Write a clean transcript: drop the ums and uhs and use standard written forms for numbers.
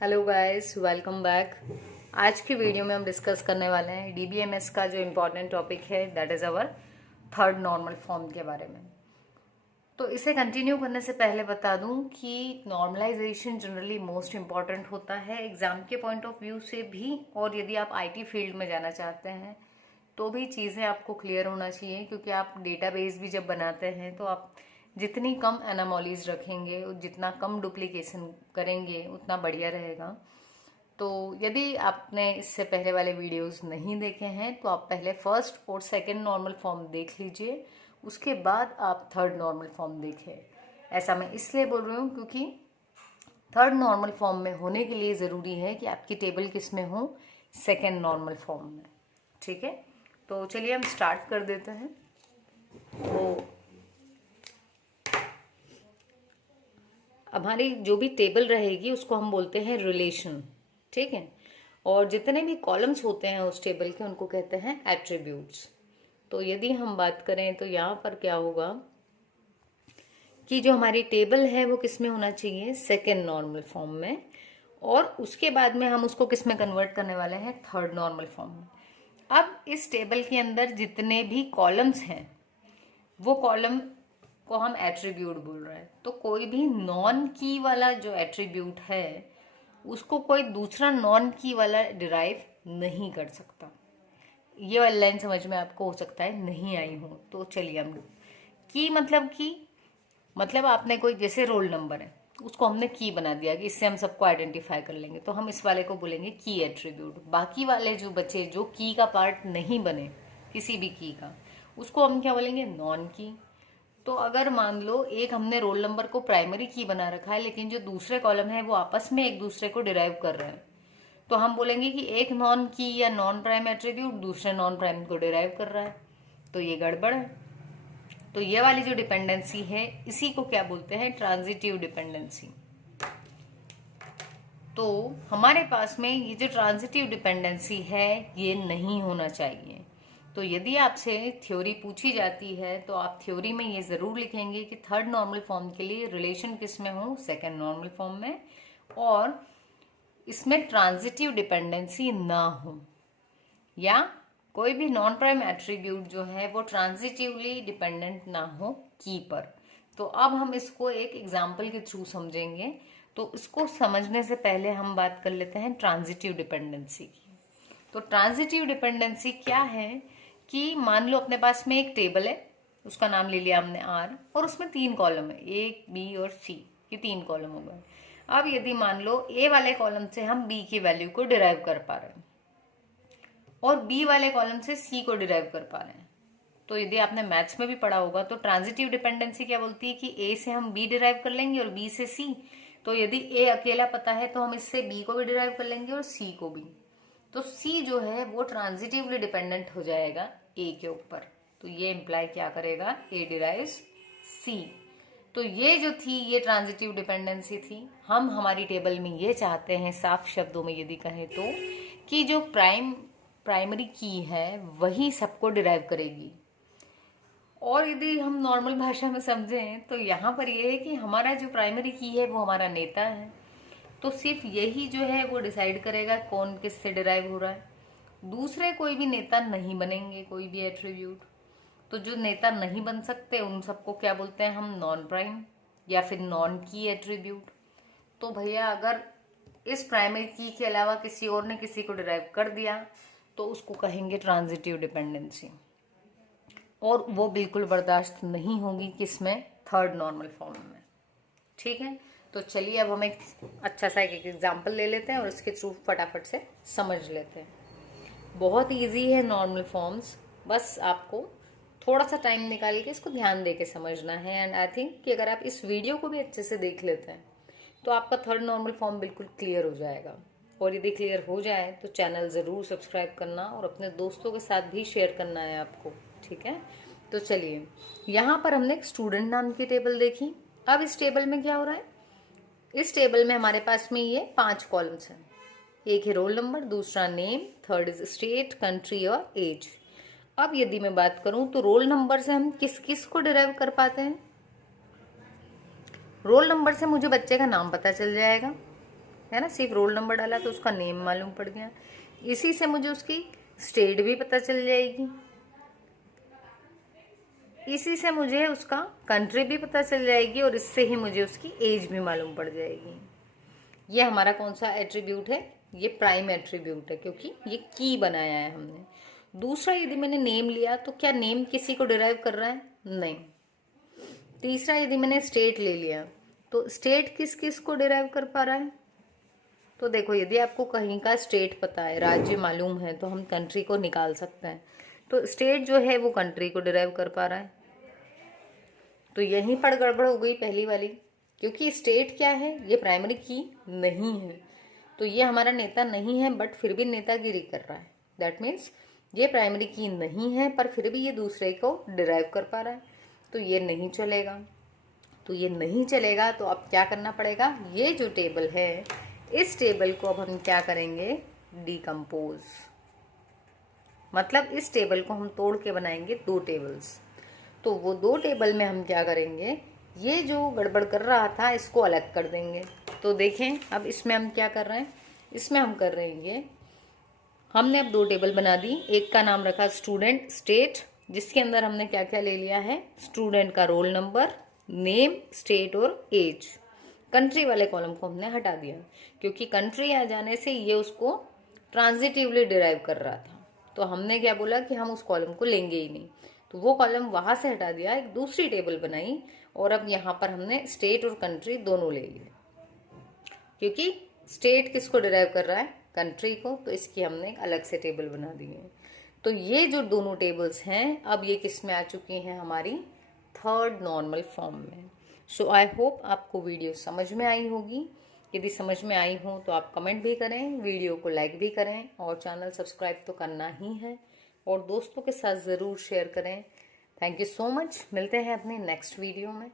Hello guys, welcome back. आज की video में हम डिस्कस करने वाले हैं डीबीएमएस का जो इम्पोर्टेंट टॉपिक है, that is our third normal form के बारे में। तो इसे कंटिन्यू करने से पहले बता दूं कि नॉर्मलाइजेशन जनरली मोस्ट इम्पॉर्टेंट होता है एग्जाम के पॉइंट ऑफ व्यू से भी, और यदि आप आईटी फील्ड में जाना चाहते हैं तो भी चीज़ें आपको क्लियर होना चाहिए, क्योंकि आप डेटाबेस भी जब बनाते हैं तो आप जितनी कम एनामोलीज रखेंगे, जितना कम डुप्लीकेशन करेंगे, उतना बढ़िया रहेगा। तो यदि आपने इससे पहले वाले वीडियोस नहीं देखे हैं तो आप पहले फर्स्ट और सेकंड नॉर्मल फॉर्म देख लीजिए, उसके बाद आप थर्ड नॉर्मल फॉर्म देखें। ऐसा मैं इसलिए बोल रही हूँ क्योंकि थर्ड नॉर्मल फॉर्म में होने के लिए ज़रूरी है कि आपकी टेबल किस में हो, सेकेंड नॉर्मल फॉर्म में। ठीक है, तो चलिए हम स्टार्ट कर देते हैं। तो हमारी जो भी टेबल रहेगी उसको हम बोलते हैं रिलेशन। ठीक है, और जितने भी कॉलम्स होते हैं उस टेबल के उनको कहते हैं एट्रीब्यूट्स। तो यदि हम बात करें तो यहाँ पर क्या होगा कि जो हमारी टेबल है वो किस में होना चाहिए, सेकेंड नॉर्मल फॉर्म में, और उसके बाद में हम उसको किस में कन्वर्ट करने वाले हैं, थर्ड नॉर्मल फॉर्म में। अब इस टेबल के अंदर जितने भी कॉलम्स हैं वो कॉलम को हम एट्रीब्यूट बोल रहे हैं। तो कोई भी नॉन की वाला जो एट्रीब्यूट है उसको कोई दूसरा नॉन की वाला डिराइव नहीं कर सकता। ये वाली लाइन समझ में आपको हो सकता है नहीं आई हो, तो चलिए हम की मतलब आपने कोई जैसे रोल नंबर है उसको हमने की बना दिया कि इससे हम सबको आइडेंटिफाई कर लेंगे, तो हम इस वाले को बोलेंगे की एट्रीब्यूट। बाकी वाले जो बचे जो की का पार्ट नहीं बने किसी भी की का, उसको हम क्या बोलेंगे, नॉन की। तो अगर मान लो एक हमने रोल नंबर को प्राइमरी की बना रखा है, लेकिन जो दूसरे कॉलम है वो आपस में एक दूसरे को डिराइव कर रहे हैं, तो हम बोलेंगे कि एक नॉन की या नॉन प्राइम एट्रीब्यूट दूसरे नॉन प्राइम को डिराइव कर रहा है, तो ये गड़बड़ है। तो ये वाली जो डिपेंडेंसी है इसी को क्या बोलते हैं, ट्रांजिटिव डिपेंडेंसी। तो हमारे पास में ये जो ट्रांजिटिव डिपेंडेंसी है ये नहीं होना चाहिए। तो यदि आपसे थ्योरी पूछी जाती है तो आप थ्योरी में ये जरूर लिखेंगे कि थर्ड नॉर्मल फॉर्म के लिए रिलेशन किस में हो, सेकेंड नॉर्मल फॉर्म में, और इसमें ट्रांजिटिव डिपेंडेंसी ना हो, या कोई भी नॉन प्राइम एट्रीब्यूट जो है वो ट्रांजिटिवली डिपेंडेंट ना हो की पर। तो अब हम इसको एक एग्जाम्पल के थ्रू समझेंगे। तो इसको समझने से पहले हम बात कर लेते हैं ट्रांजिटिव डिपेंडेंसी की। तो ट्रांजिटिव डिपेंडेंसी क्या है कि मान लो अपने पास में एक टेबल है, उसका नाम ले लिया हमने आर, और उसमें 3 कॉलम है, ए बी और सी, ये 3 कॉलम हो गए। अब यदि मान लो ए वाले कॉलम से हम बी की वैल्यू को डिराइव कर पा रहे हैं और बी वाले कॉलम से सी को डिराइव कर पा रहे हैं, तो यदि आपने मैथ्स में भी पढ़ा होगा तो ट्रांजिटिव डिपेंडेंसी क्या बोलती है कि ए से हम बी डिराइव कर लेंगे और बी से सी। तो यदि ए अकेला पता है तो हम इससे बी को भी डिराइव कर लेंगे और सी को भी। तो सी जो है वो ट्रांजिटिवली डिपेंडेंट हो जाएगा ए के ऊपर। तो ये इंप्लाई क्या करेगा, ए डिराइव्स सी। तो ये जो थी ये ट्रांजिटिव डिपेंडेंसी थी। हम हमारी टेबल में ये चाहते हैं, साफ शब्दों में यदि कहें तो, कि जो प्राइमरी की है वही सबको डिराइव करेगी। और यदि हम नॉर्मल भाषा में समझें तो यहाँ पर यह है कि हमारा जो प्राइमरी की है वो हमारा नेता है, तो सिर्फ यही जो है वो डिसाइड करेगा कौन किससे डिराइव हो रहा है। दूसरे कोई भी नेता नहीं बनेंगे, कोई भी एट्रीब्यूट। तो जो नेता नहीं बन सकते उन सबको क्या बोलते हैं हम, नॉन प्राइम या फिर नॉन की एट्रीब्यूट। तो भैया अगर इस प्राइमरी की के अलावा किसी और ने किसी को डिराइव कर दिया तो उसको कहेंगे ट्रांजिटिव डिपेंडेंसी, और वो बिल्कुल बर्दाश्त नहीं होगी किसमें, थर्ड नॉर्मल फॉर्म में। ठीक है, तो चलिए अब हम एक अच्छा सा एक एग्जाम्पल ले लेते हैं और उसके थ्रू फटाफट से समझ लेते हैं। बहुत इजी है नॉर्मल फॉर्म्स, बस आपको थोड़ा सा टाइम निकाल के इसको ध्यान दे के समझना है। एंड आई थिंक कि अगर आप इस वीडियो को भी अच्छे से देख लेते हैं तो आपका थर्ड नॉर्मल फॉर्म बिल्कुल क्लियर हो जाएगा। और यदि क्लियर हो जाए तो चैनल ज़रूर सब्सक्राइब करना और अपने दोस्तों के साथ भी शेयर करना है आपको। ठीक है, तो चलिए यहाँ पर हमने एक स्टूडेंट नाम की टेबल देखी। अब इस टेबल में क्या हो रहा है, इस टेबल में हमारे पास में ये 5 कॉलम्स हैं। एक है रोल नंबर, दूसरा name, third is state, country और एज। अब यदि मैं बात करूं तो रोल नंबर से हम किस किस को डिराइव कर पाते हैं। रोल नंबर से मुझे बच्चे का नाम पता चल जाएगा, है ना, सिर्फ रोल नंबर डाला तो उसका नेम मालूम पड़ गया। इसी से मुझे उसकी स्टेट भी पता चल जाएगी, इसी से मुझे उसका कंट्री भी पता चल जाएगी, और इससे ही मुझे उसकी एज भी मालूम पड़ जाएगी। ये हमारा कौन सा एट्रीब्यूट है? ये प्राइम एट्रीब्यूट है, क्योंकि ये की बनाया है हमने। दूसरा, यदि मैंने नेम लिया तो क्या नेम किसी को डिराइव कर रहा है? नहीं। तीसरा, यदि मैंने स्टेट ले लिया तो स्टेट किस किस को डिराइव कर पा रहा है? तो देखो, यदि आपको कहीं का स्टेट पता है, राज्य मालूम है, तो हम कंट्री को निकाल सकते हैं। तो स्टेट जो है वो कंट्री को डिराइव कर पा रहा है। तो यहीं पर गड़बड़ हो गई पहली वाली, क्योंकि स्टेट क्या है? ये प्राइमरी की नहीं है। तो ये हमारा नेता नहीं है, बट फिर भी नेतागिरी कर रहा है। दैट मीन्स ये प्राइमरी की नहीं है, पर फिर भी ये दूसरे को डिराइव कर पा रहा है। तो ये नहीं चलेगा। तो ये नहीं चलेगा, तो अब क्या करना पड़ेगा? ये जो टेबल है, इस टेबल को अब हम क्या करेंगे? डिकम्पोज। मतलब इस टेबल को हम तोड़ के बनाएंगे 2 टेबल्स। तो वो 2 टेबल में हम क्या करेंगे? ये जो गड़बड़ कर रहा था इसको अलग कर देंगे। तो देखें, अब इसमें हम क्या कर रहे हैं? इसमें हम कर रहे हैं ये, हमने अब 2 टेबल बना दी। एक का नाम रखा स्टूडेंट स्टेट, जिसके अंदर हमने क्या क्या ले लिया है? स्टूडेंट का रोल नंबर, नेम, स्टेट और एज। कंट्री वाले कॉलम को हमने हटा दिया, क्योंकि कंट्री आ जाने से ये उसको ट्रांजिटिवली डिराइव कर रहा था। तो हमने क्या बोला कि हम उस कॉलम को लेंगे ही नहीं। तो वो कॉलम वहां से हटा दिया, एक दूसरी टेबल बनाई, और अब यहाँ पर हमने स्टेट और कंट्री दोनों ले लिए। क्योंकि स्टेट किसको डिराइव कर रहा है? कंट्री को। तो इसकी हमने एक अलग से टेबल बना दी है। तो ये जो दोनों टेबल्स हैं, अब ये किस में आ चुकी हैं? हमारी थर्ड नॉर्मल फॉर्म में। सो आई होप आपको वीडियो समझ में आई होगी। यदि समझ में आई हो तो आप कमेंट भी करें, वीडियो को लाइक भी करें, और चैनल सब्सक्राइब तो करना ही है, और दोस्तों के साथ ज़रूर शेयर करें। Thank you so much. मिलते हैं अपने नेक्स्ट वीडियो में।